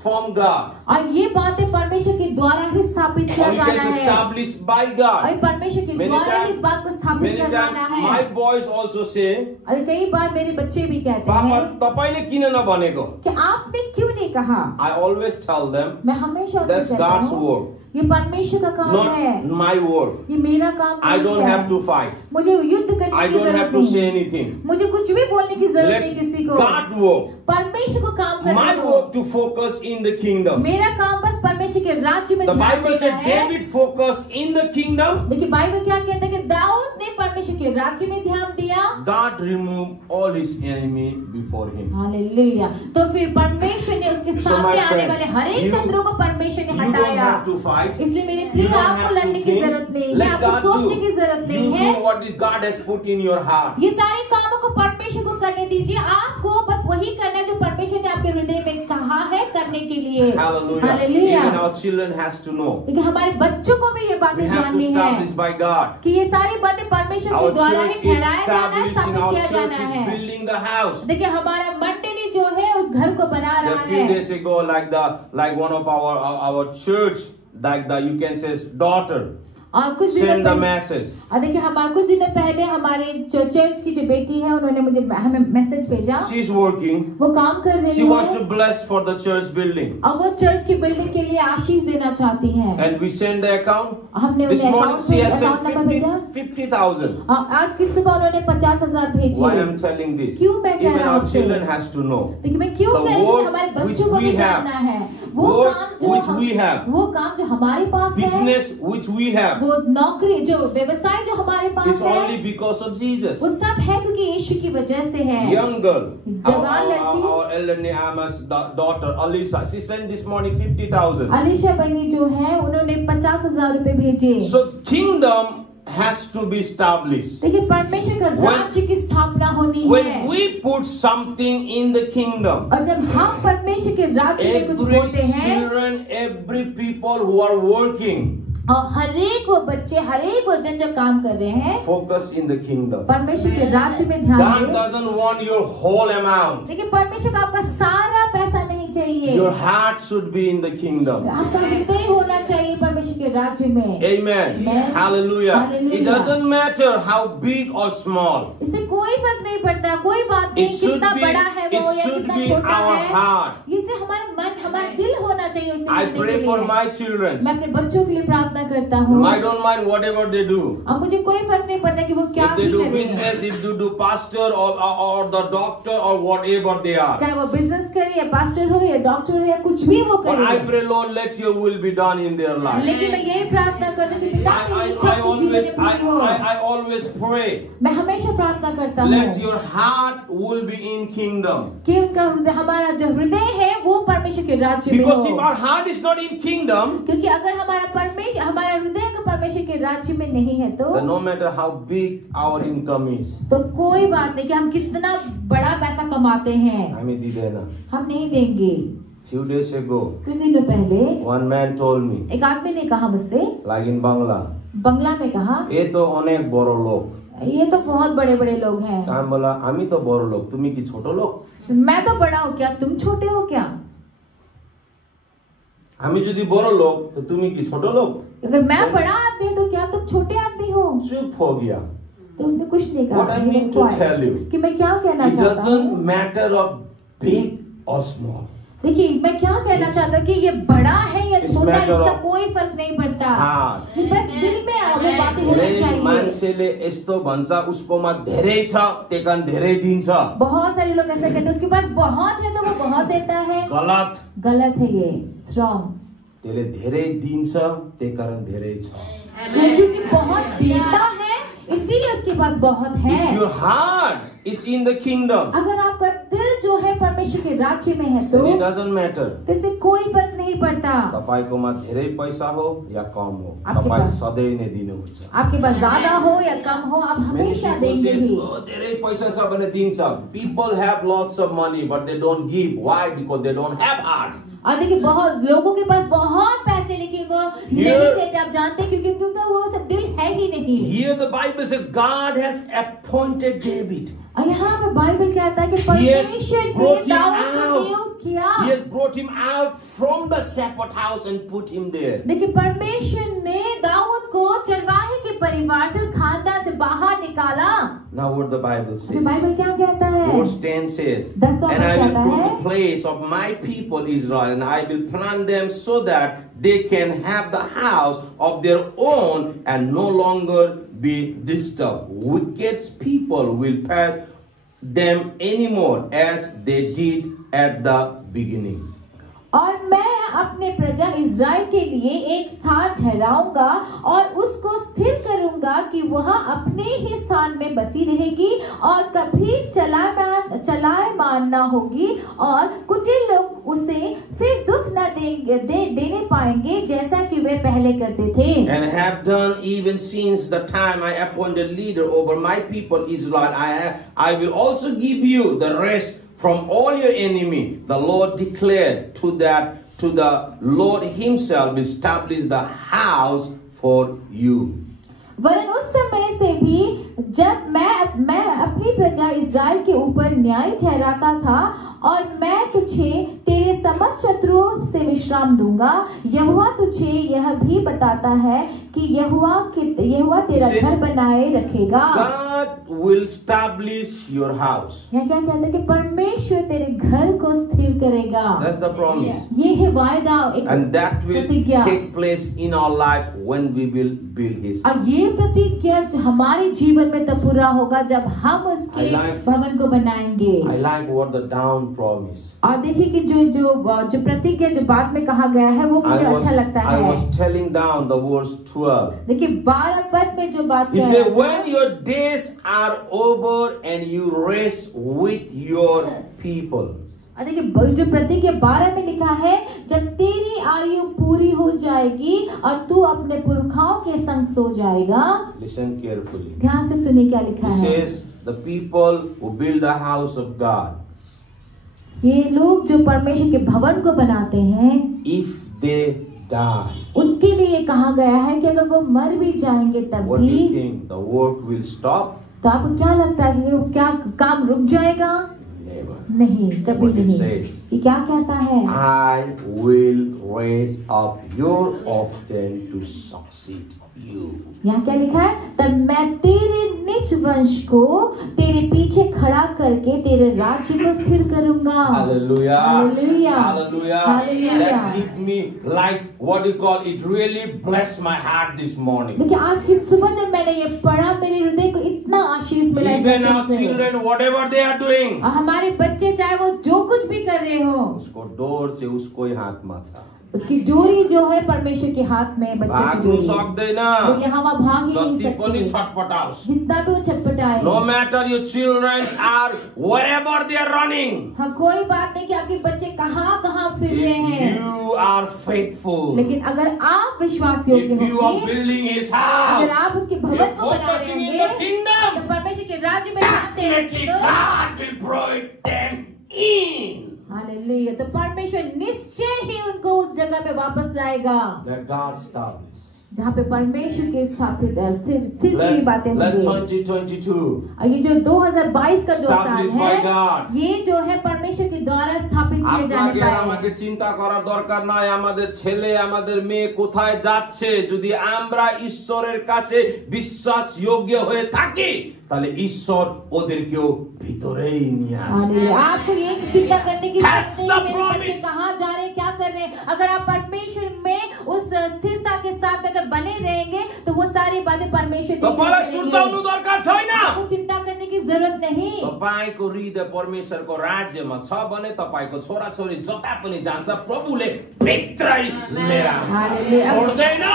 from God. और ये बातें परमेश्वर के द्वारा ही स्थापित किया Or it जाना is है। established by और God. परमेश्वर के द्वारा ही इस बात को स्थापित Many करवाना times है। my boys also say, और कई बार मेरे बच्चे भी कहते पापा हैं तपाईले किन नभनेको? कि आपने क्यों नहीं कहा? I always tell them, मैं हमेशा उनसे that's कहता God's हूँ, word, ये परमेश्वर का काम है, not my word. ये मेरा काम I नहीं don't है। have to fight. मुझे युद्ध करने I की don't have जरूरत to say नहीं, anything. मुझे कुछ भी बोलने की जरूरत Let नहीं किसी को। God work. परमेश्वर को काम करने My दो। work to focus in the kingdom. मेरा काम बस परमेश्वर के राज्य में The ध्यान Bible देना said है। David focused in the kingdom. देखिए बाइबल क्या कहता है कि दाऊद ने परमेश्वर के राज्य में ध्यान दिया, God removed all his enemy before him. Hallelujah. तो फिर परमेश्वर ने उसके So my सामने आने friend, वाले हर एक शत्रु को परमेश्वर ने You don't हटाया। have to fight. इसलिए मेरे You प्रिय, don't आपको have लड़ने to की think. जरूरत नहीं है, Let आपको God सोचने do. की जरूरत You नहीं है। do what God has put in your heart. ये सारे कामों को परमेश्वर को करने दीजिए, आपको बस वही करना है जो परमेश्वर ने आपके हृदय में कहा है करने के लिए। Hallelujah. Hallelujah. Even our children has to know. लेकिन हमारे बच्चों को भी ये We बातें have to जाननी establish है by God. कि ये सारी बातें परमेश्वर के Our द्वारा ही church is ठहराया जाना है, establishing, स्थापित our किया church जाना is है। building the house. देखिए हमारा मंडली जो है उस घर को बना A रहा few है। days ago, like one of our church, like the you can say daughter, और कुछ दिनों send the पहले, message. और देखिए हमारे कुछ दिनों पहले हमारे जो चर्च की जो बेटी है उन्होंने मुझे हमें मैसेज भेजा। She's working. वो काम कर रही She wants to है bless for the church building. और वो चर्च की बिल्डिंग के लिए आशीष देना चाहती है। And we send the account. हमने This उन्हें morning she has account sent number भेजा। 50,000. आज की सुबह उन्होंने 50,000 भेजे। Why I'm telling this? क्यों मैं कह Even रहा our हूँ children has to know. लेकिन मैं क्यों The कह रही हूँ work हमारे which बच्चों को we भी have, जानना है। वो work काम जो which we have, वो काम जो हमारे पास है, business which we have, वो नौकरी जो व्यवसाय जो हमारे पास is है, only because of Jesus. वो सब है क्योंकि यीशु की वजह से है। Young girl, जवान लड़की, our elderly Amos daughter Alisa, she sent this morning 50,000. Alisha बहनी जो है उन्होंने 50,000 रुपए भेजे। So kingdom has to be established. देखिए परमेश्वर का राज्य की स्थापना होनी है। When we put something in the kingdom, और जब हम परमेश्वर के राज्य में कुछ every बोलते हैं, children, every people who are working, और हरेक वो बच्चे, हरेक वो जन जो काम कर रहे हैं, focus in the kingdom. परमेश्वर के राज्य में ध्यान God दें। doesn't want your whole amount. देखिए परमेश्वर का आपका सारा पैसा नहीं चाहिए, Your heart should be in the kingdom. आपका हृदय होना चाहिए परमेश्वर के राज्य में। Amen. Amen. Hallelujah. Hallelujah. It doesn't matter how big or small. इससे कोई फर्क नहीं पड़ता, कोई बात It नहीं should कितना be, बड़ा है वो या कितना our छोटा है। heart. इससे हमारा मन, हमारा दिल होना चाहिए उसे I करने के pray लिए। for my children. मैं अपने बच्चों के लिए प्रार्थना करता हूँ। I don't mind whatever they do. अब मुझे कोई फर्क नहीं पड़ता कि वो क्या If they भी do करें, business, if they do pastor or the doctor or whatever they are. चाहे वो बिजनेस करे या पास्टर हो या डॉक्टर हो या कुछ भी वो But I करे। pray, Lord, let your will be done in their life. लेकिन मैं यही प्रार्थना करती हूँ कि पिता तेरी इच्छा I अपने जीवन में पूरी हो। I always pray. मैं हमेशा प्रार्थना करता Let हूँ your heart will be in kingdom. कि उनका हमारा जो हृदय है वो परमेश्वर के राज्य में Because हो। if our heart is not in kingdom, क्योंकि अगर हमारा हृदय का परमेश्वर के राज्य में नहीं है तो then no matter how big our income is, तो कोई बात नहीं कि हम कितना बड़ा पैसा कमाते हैं, हमें दी देना. हम नहीं देंगे। Few days ago, कुछ दिनों पहले one man told me, एक आदमी ने कहा मुझसे, like in Bangla, बंगला में कहा, ये तो अनेक बड़ो लोग. ये तो बहुत बड़े बड़े लोग हैं। আমি বলা আমি তো বড় লোক, তুমি কি ছোট লোক? मैं तो बड़ा हूँ क्या, तुम छोटे हो क्या? আমি যদি বড় লোক তো তুমি কি ছোট লোক? अगर मैं बड़ा आदमी हूँ तो क्या तुम छोटे आदमी हो? चुप हो गया. तो उसने कुछ नहीं कहा। What I He mean was to quiet. tell you, कि मैं क्या कहना it चाहता हूँ। doesn't matter of big or small. देखिए मैं क्या कहना चाहता हूँ कि ये बड़ा है या It's छोटा, matter इसका of कोई फर्क नहीं पड़ता। heart. कि बस दिल में वो बातें होनी धेरै चाहिए। मान्छेले यस्तो भन्छ उसकोमा धेरै छ त्यही कारण धेरै दिन्छ. बहुत सारे लोग ऐसा कहते हैं उसके पास बहुत है तो वो बहुत देता है। गलत. गलत है ये, स्ट्रॉन्ग। त्यसले धेरै दिन्छ त्यही कारण धेरै छ. क्योंकि बहुत देता है इसीलिए उसके पास बहुत है। If your heart is in the kingdom, अगर आपका दिल जो है परमेश्वर के राज्य में है तो then it doesn't matter. इससे कोई फर्क नहीं पड़ता। तपाईकोमा धेरै पैसा हो या कम हो, आपके तपाई पास- सधैँ नै दिनुहुन्छ. आपके पास ज्यादा हो या कम हो, आप Many हमेशा people देंगे says, ही। "Oh, धेरै पैसा छ भने दिन्छ." People have lots of money but they don't give. Why? Because they don't have heart. और देखिए बहुत लोगों के पास बहुत पैसे लेकिन वो Here- नहीं देते। आप जानते हैं क्योंकि उनका वो सब दिल है ही नहीं। Here the Bible says God has appointed David. और यहाँ पे बाइबल कहता है कि He has परमेश्वर ने brought him दाऊद को out. नियुक्त किया। He has brought him out from the shepherd house and put him there. देखिए परमेश्वर ने दाऊद को चरवाहे के परिवार से, उस खानदान से बाहर निकाला। Now what the Bible तो says. बाइबल क्या कहता है? Verse 10 says, That's what "And I will कहता put है। the place of my people Israel, and I will plant them so that they can have the house of their own and no longer be disturbed. Wicked people will pass them anymore as they did at the beginning." और मैं अपने प्रजा इज़राइल के लिए एक स्थान ठहराऊंगा और उसको स्थिर करूंगा रहेगा कि वह अपने ही स्थान में बसी रहेगी और कभी चलायमान न होगी और कुटिल लोग उसे फिर दुख न देने पाएंगे जैसा कि वे पहले करते थे। And have done even since the time I appointed leader over my people Israel. I will also give you the rest from all your enemy. The Lord declared to the Lord himself establish the house for you. वरन उस समय से भी जब मैं अपनी प्रजा इस्राएल के ऊपर न्याय ठहराता था और मैं तुझे तेरे समस्त शत्रुओं से विश्राम दूंगा। यहोवा तुझे यह भी बताता है कि यहोवा तेरा घर बनाए रखेगा। God will establish your house. यहाँ क्या कहता है कि परमेश्वर तेरे घर को स्थिर करेगा। That's the promise. ये है वायदा, एक And that will प्रतिज्ञा। take place in our life when we will build His. अब ये प्रतिज्ञा हमारे जीवन में तब पूरा होगा जब हम उसके भवन को बनाएंगे। I like what the down promise. और देखिए कि जो प्रतिज्ञा जो बाद में कहा गया है वो मुझे अच्छा लगता है। I was telling down the verse 12. देखिए 12 पद में जो बात He है, said, when your days are over and you rest with your people. और देखिए जो प्रतिज्ञा 12 में लिखा है, जब तेरी आयु पूरी हो जाएगी और तू अपने पुरखाओं के संग सो जाएगा। Listen carefully. ध्यान से सुनिए क्या लिखा He है। says, the people who build the house of God, ये लोग जो परमेश्वर के भवन को बनाते हैं, if they die, उनके लिए कहा गया है कि अगर वो मर भी जाएंगे तब what do भी, you think? The work will stop? तो आपको क्या लगता है कि वो क्या काम रुक जाएगा? Never. नहीं, कभी What it नहीं। says? ये क्या कहता है? I will raise up your often to succeed you. यहाँ क्या लिखा है? तब मैं तेरे निज वंश को तेरे पीछे खड़ा करके तेरे राज्य को स्थिर करूंगा। Hallelujah. Hallelujah. Hallelujah. Hallelujah. That give me like what you call it really blessed my heart this morning. देखिए आज की सुबह जब मैंने ये पढ़ा, मेरे हृदय को इतना आशीष मिला। Even our children, whatever they are doing, और हमारे बच्चे चाहे वो जो कुछ भी कर रहे हो, उसको डोर से उसको ही हाथ माचा। उसकी डोरी जो है परमेश्वर के हाथ में, बच्चे की भाग्नु डोरी। सक्दैन। वो यहाँ वहाँ भाग ही नहीं जति पनि सकती, छटपटाओस्। जितना भी वो छटपटाए। No matter your children are wherever they are running. हाँ, कोई बात नहीं कि आपके बच्चे कहाँ फिर रहे हैं। If you are faithful, लेकिन अगर आप विश्वास योग्य if you are होंगे, building His अगर house, आप उसके you भवन are को बना रहे focusing in होंगे, the kingdom, तो परमेश्वर के राज्य में रहते हैं, definitely तो God will bring them in. Hallelujah, तो परमेश्वर निश्चय ही उनको उस जगह पे वापस लाएगा Let God establish. जहाँ पे परमेश्वर के स्थापित स्थिर की बातें Let होंगी। 2022 और ये जो 2022 का जो साल established by है, God. ये जो है परमेश्वर के द्वारा स्थापित किए जाने আপনাকে वाला আমাকে চিন্তা করার দরকার নাই আমাদের ছেলে আমাদের মেয়ে কোথায় যাচ্ছে যদি আমরা ঈশ্বরের কাছে বিশ্বাসযোগ্য হয়ে থাকি তাহলে ঈশ্বর ওদেরকেও ভিতরেই নিয়ে আসবে। आपको ये चिंता करने की That's जरूरत the नहीं मेरे बच्चे promise. कहाँ जा रहे हैं, क्या कर रहे हैं। अगर आप परमेश्वर में उस स्थिरता के साथ अगर बने रहेंगे तो वो सारी बातें परमेश्वर के लिए तपाईलाई करेंगे। सुर्ताउनु दरकार छैन। आपको चिंता करने की जरूरत नहीं। तपाईको हृदय परमेश्वरको राज्यमा छ भने तपाईको छोराछोरी जता पनि जान्छ प्रभुले भित्रै लिएर आउँछ। हालेलुया। छोड्दैन।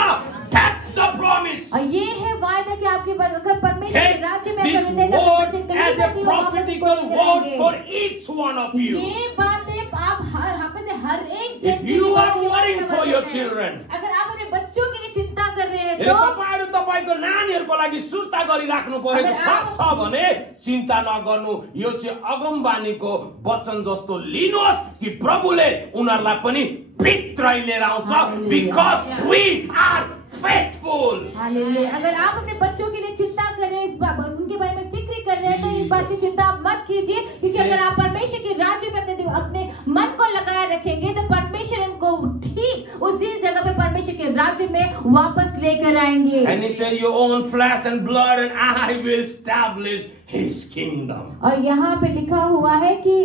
That's the promise. और ये है वायदा कि आपके अगर परमेश्वर के Take राज्य में this अगर रहेगा तो word बच्चे कहीं as से a भी वापस prophetical नहीं word करेंगे। for each one of you. ये बातें आप यहाँ पे से हर एक If व्यक्ति you के are जीवन worrying में for वचन your है। children, अगर आप अपने बच्चों के लिए चिंता कर रहे हैं यदि तो तपाईहरु तपाईको नानीहरुको लागि सुर्ता गरिराख्नु परेको अगर आप- छ भने चिन्ता नगर्नु यो चाहिँ अगमबानीको वचन जस्तो लिनुहोस् कि प्रभुले उनीहरुलाई पनि भित्रै लिएर आउँछ Hallelujah. because we are faithful. Hallelujah. अगर आप अपने बच्चों के लिए चिंता कर रहे हैं, इस बात उनके बारे में फिक्र कर रहे हैं, तो इस बात की चिंता आप मत कीजिए, क्योंकि अगर आप परमेश्वर के राज्य में अपने मन को लगाए रखेंगे तो परमेश्वर उनको ठीक उसी जगह पे परमेश्वर के राज्य में वापस लेकर आएंगे। And he said, your own flesh and blood and I will establish his kingdom. और यहाँ पे लिखा हुआ है कि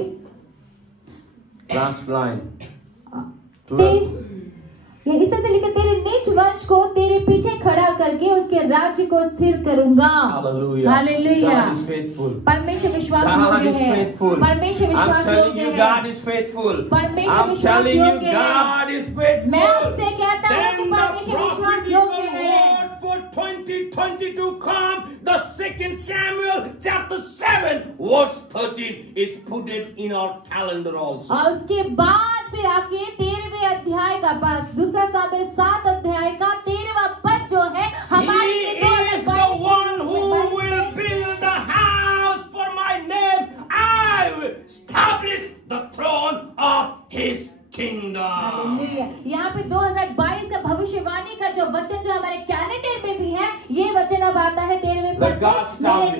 Last line. ये इस तरह से लिखा, तेरे निज वंश को तेरे पीछे खड़ा करके उसके राज्य को स्थिर करूंगा। Hallelujah. Hallelujah. God is faithful. परमेश्वर विश्वास God योग्य is है। faithful. परमेश्वर I'm विश्वास telling योग्य you, है। God is faithful. परमेश्वर I'm विश्वास telling you, योग्य है। God is faithful. मैं आपसे कहता हूँ कि Then the परमेश्वर विश्वास prophetical योग्य है। word for 2022 come, the 2 Samuel chapter 7 verse 13 is put it in our calendar also. और उसके बाद फिर आके 13वें अध्याय का पास, दूसरा सामुएल 7 अध्याय का 13वां पद जो है हमारे He is the one who will build the house for my name. I will establish the throne of his kingdom. Hallelujah. यहाँ पे 2022 का भविष्यवाणी का जो वचन जो हमारे कैलेंडर में भी है, ये वचन अब आता है 13वें पद में,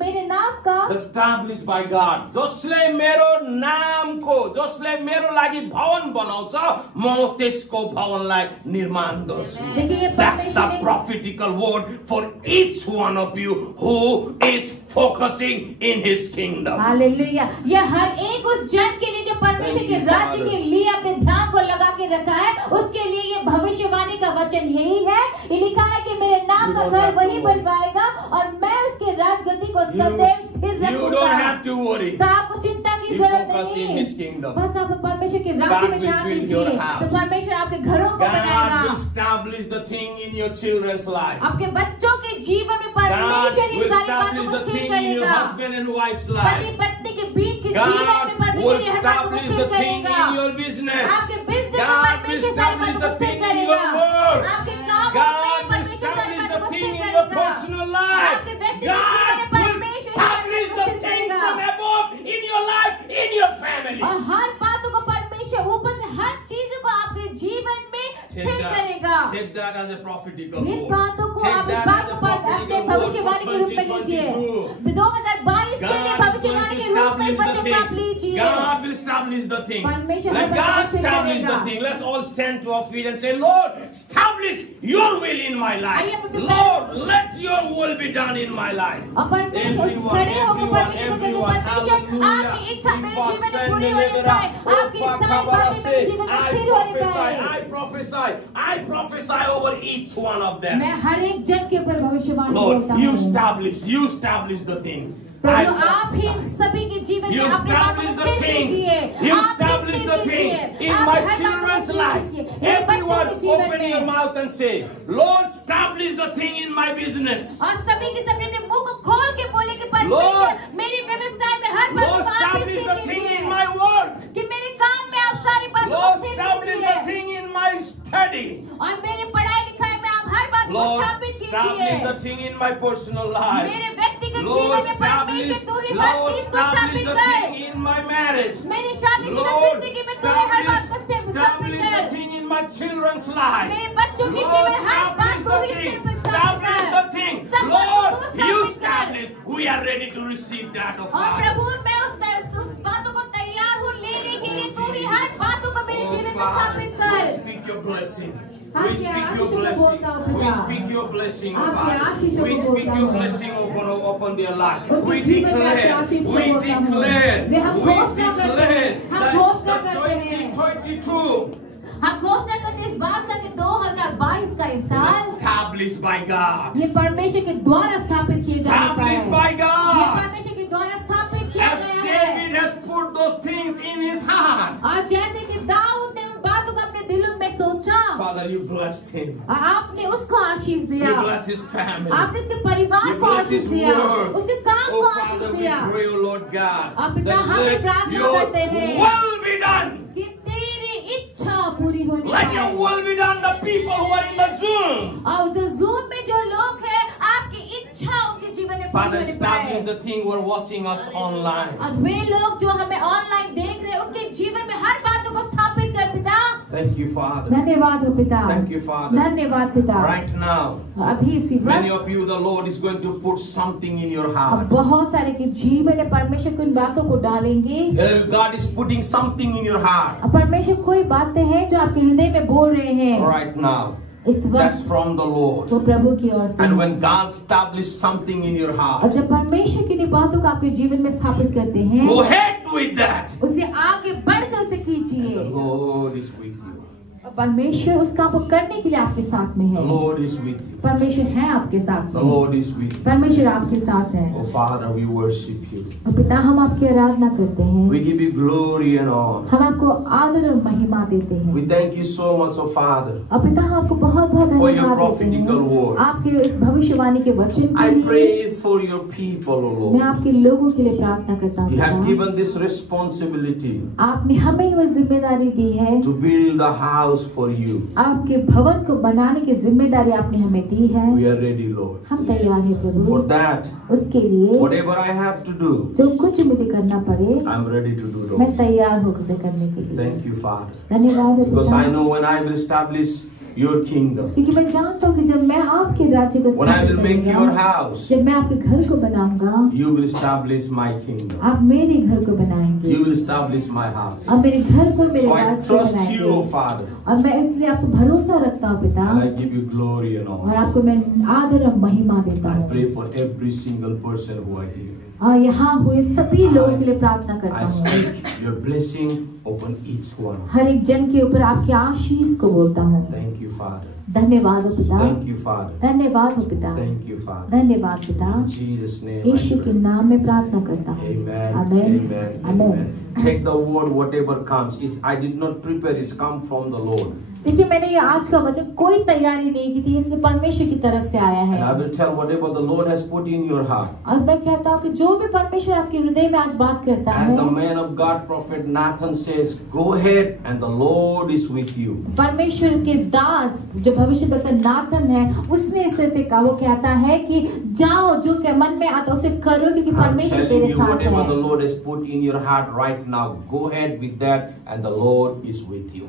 मेरे नाम का established by God. जसले मेरो नामको, जसले मेरो लागि भवन बनाउँछ, म त्यसको भवनलाई निर्माण गर्छु. That's the prophetical word for each one of you who is focusing in his kingdom. Hallelujah. यह हर एक उस जन के लिए जो परमेश्वर के राज्य के लिए अपने ध्यान को लगा के रखा है, उसके लिए ये भविष्यवाणी का वचन यही है। ये लिखा है कि मेरे नाम का घर वही बनवाएगा और मैं उसके राजगद्दी को सदैव स्थिर रखूंगा। You don't have to worry. तो आपको चिंता की जरूरत नहीं है। बस आप परमेश्वर के राज्य में ध्यान दीजिए, तो परमेश्वर आपके घरों को बनाएगा। God will establish the thing in your children's life. आपके बच्चों के जीवन में परमेश्वर ही सारी बातों को स्थिर करेगा। Husband and wife's life. पति पत्नी के बीच के जीवन में परमेश्वर हर बात को स्थिर करेगा। Your business. आपके बिजनेस में परमेश्वर सारी बातों को स्थिर करेगा। आपके काम में परमेश्वर सारी बातों को स्थिर करेगा। Personal life. आपके व्यक्तिगत जीवन में परमेश्वर establish the things from above in your life, in your family. और हर बातों को परमेश्वर ऊपर से हर चीजों को आपके जीवन में स्थिर करेगा। Take that as a prophetical in word. बातों को आप इस बात को अपने भविष्यवाणी के रूप में लीजिए। 2022 के लिए भविष्यवाणी के रूप में वचन आप लीजिए। God will establish the thing. परमेश्वर Let God establish the thing. Let's all stand to our feet and say, Lord, establish your will in my life. Lord, let your will be done in my life. और परमेश्वर खड़े होकर परमेश्वर को कहेंगे, परमेश्वर आपकी इच्छा मेरे जीवन में पूरी होनी पाए। आपकी सारी बातें मेरे जीवन में स्थिर होनी पाए। I prophesy over each one of them. मैं हर एक जन के ऊपर भविष्यवाणी बोलता Lord, हूँ। you establish the thing. प्रभु आप ही सभी के जीवन में अपनी बातों को स्थिर कीजिए। You establish the thing in my children's life. Everyone open your mouth and say, Lord, establish the thing in my business. और सभी के सभी अपने मुंह को खोल के बोले कि परमेश्वर मेरी व्यवसाय में हर बात को आप ही स्थिर कीजिए। My work. कि मेरे काम में आप सारी बातों को Lord, स्थिर establish the thing in my study. और मेरे पढ़ाई लिखाई में आप हर बात को Lord, स्थापित कीजिए। establish the thing in my personal life. मेरे व्यक्तिगत Lord, जीवन में परमेश्वर तू ही हर Lord, चीज को establish स्थापित the कर। thing in my marriage. मेरी शादीशुदा Lord, जिंदगी में तू ही हर बात को स्थापित establish the कर। thing in my children's life. मेरे बच्चों के Lord, जीवन हर बात establish को the ही thing. स्थापित Establish कर। the thing. सब Lord, बातों को you स्थापित कर। establish. We are ready to receive that of और God. प्रभु मैं उस बातों को तैयार हूँ लेने के लिए। तू ही हर बातों को मेरे जीवन में स्थापित We कर। speak your blessing. हाँ We ji, speak Ashish your को blessing. बोलता हूँ We पिता। speak your blessing, आपके Father. आशीष को We speak बोलता your हूँ। blessing upon their life. उनके We जीवन में आपके declare, आशीष को we बोलता हूँ। declare, वे हम we घोषणा करते declare हैं। हम that घोषणा the करते हैं। 2022 हम घोषणा करते हैं इस बात का कि 2022 का ये साल established by God. ये परमेश्वर के द्वारा स्थापित किए जाने का है। Established by ये God. परमेश्वर के द्वारा स्थापित किया As गया है। David has put those things in his heart. और जैसे कि दाऊद ने उन बातों को अपने दिल में सोचा, Father, you blessed him. आपने उसको आशीष दिया। You bless his family. आपने उसके परिवार You को bless आशीष his दिया, word. उसके काम Oh, को आशीष Father, we दिया। pray, oh Lord God, और पिता that हम let प्रार्थना your करते हैं will be done. कि तेरी इच्छा पूरी होनी Let your चाहिए। will be done. The people who are in the Zoom. और जो जूम में जो लोग हैं, आपकी इच्छा उनके जीवन में पूरी Father, होनी establish पाए। the thing who are watching us online. और वे लोग जो हमें ऑनलाइन देख रहे हैं, उनके जीवन में हर बातों को स्थापित कर पिता। Thank you, Father. धन्यवाद हो पिता। Thank you, Father. धन्यवाद पिता। Right now, अभी इसी many वक्त of you, the Lord is going to put something in your अब heart. बहुत सारे के जीवन में परमेश्वर को इन बातों को डालेंगे। God is putting something in your heart. अब परमेश्वर कोई बातें हैं जो आपके हृदय में बोल रहे हैं Right now. इस That's वक्त, from the Lord. वो प्रभु की ओर से। And when God establishes something in your और heart, जब परमेश्वर की बातों को आपके जीवन में स्थापित करते हैं, go ahead with that. उसे आगे बढ़कर उसे कीजिए। The Lord is with you. परमेश्वर उस काम को करने के लिए आपके साथ में The है। Lord is with you. परमेश्वर है आपके साथ The में। Lord is with you. परमेश्वर आपके साथ है। Oh Father, we worship you. और पिता हम आपकी आराधना करते हैं। We give you glory and honor. हम आपको आदर और महिमा देते हैं। We thank you so much, oh Father. और पिता हम आपको बहुत बहुत For your धन्यवाद देते prophetical हैं word. आपके इस भविष्यवाणी के वचन के I लिए। pray for your people, oh मैं Lord. आपके लोगों के लिए प्रार्थना करता हूँ You have पिता। given this responsibility आपने हमें वो जिम्मेदारी दी है। to build a house for you. आपके भवन को बनाने की जिम्मेदारी आपने हमें दी है। We are ready, Lord. हम तैयार हैं For प्रभु। that, उसके लिए whatever I have to do, जो कुछ मुझे करना पड़े I'm ready to do, मैं Lord. तैयार हूँ उसे करने के लिए। Thank you, Father. धन्यवाद है Because I पिता। know when I will establish your kingdom, क्योंकि मैं जानता हूँ कि जब मैं आपके राज्य को when I will स्थापित make your करूंगा, house, जब मैं आपके घर को बनाऊंगा, you will establish my kingdom. आप मेरे घर को बनाएंगे You will establish my house. और मेरे घर को मेरे So I राज्य को trust you, बनाएंगे। O Father, और मैं इसलिए आपको भरोसा रखता हूँ पिता and I give you glory and और honor. आपको मैं आदर और महिमा देता I हूँ। pray for every single person who are here. और यहाँ हुए सभी लोगों के लिए प्रार्थना करता I हूँ। speak your blessing upon each one. हर एक जन के ऊपर आपके आशीष को बोलता हूँ। Thank you, Father. धन्यवाद हो पिता। Thank you, Father. धन्यवाद हो पिता। Thank you, Father. धन्यवाद पिता। In Jesus' name, I यीशु के pray. नाम में प्रार्थना करता हूँ। Amen. Amen. Amen. Amen. Amen. Take the word, whatever comes. I did not prepare. It's come from the Lord. देखिए मैंने ये आज का वचन कोई तैयारी नहीं की थी, इसलिए परमेश्वर की तरफ से आया And I है। will tell whatever the Lord has put in your heart. और मैं कहता हूँ कि जो भी परमेश्वर आपके हृदय में आज बात करता As the है, man of God, prophet Nathan says, go ahead and the Lord is with you. परमेश्वर के दास जो भविष्यवक्ता नाथन है, उसने इस तरह से कहा, वो कहता है कि जाओ जो के मन में आता है उसे करो क्योंकि I'm परमेश्वर telling तेरे you, साथ whatever the है। Lord has put in your heart right now, go ahead with that and the Lord is with you.